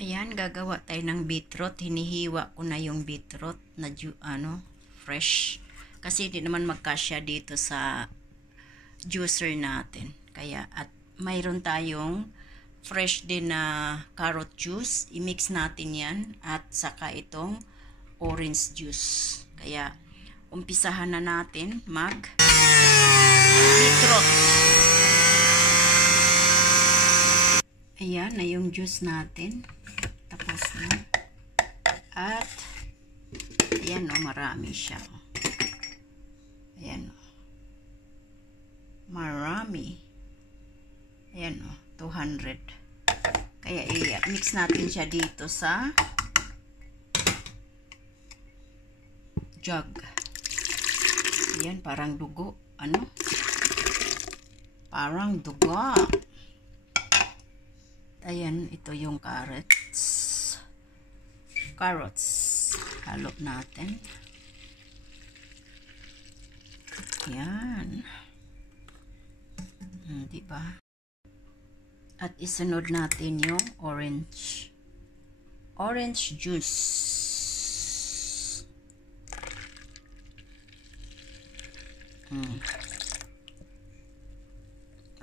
Ayan, gagawa tayo ng beetroot. Hinihiwa ko na yung beetroot na fresh. Kasi di naman magkasya dito sa juicer natin. Kaya, at mayroon tayong fresh din na carrot juice. I-mix natin yan. At saka itong orange juice. Kaya, umpisahan na natin mag beetroot. Ayan na yung juice natin. Tapos na. At ayan o, marami siya. Ayan o. Marami. Ayan o, 200. Kaya i-mix natin siya dito sa jug. Ayan, parang dugo. Ano? Parang dugo. Ayan, ito yung carrots. Halo natin. Ayan. Diba? At isunod natin yung orange juice.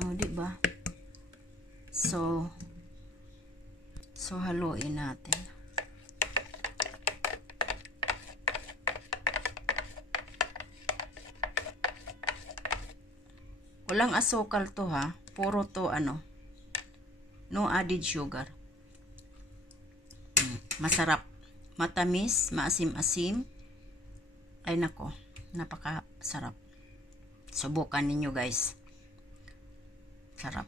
Oh, diba? So haluin natin. Walang asukal to ha. Puro to no added sugar. Masarap. Matamis, maasim-asim. Ay nako, napakasarap. Subukan ninyo guys. Sarap.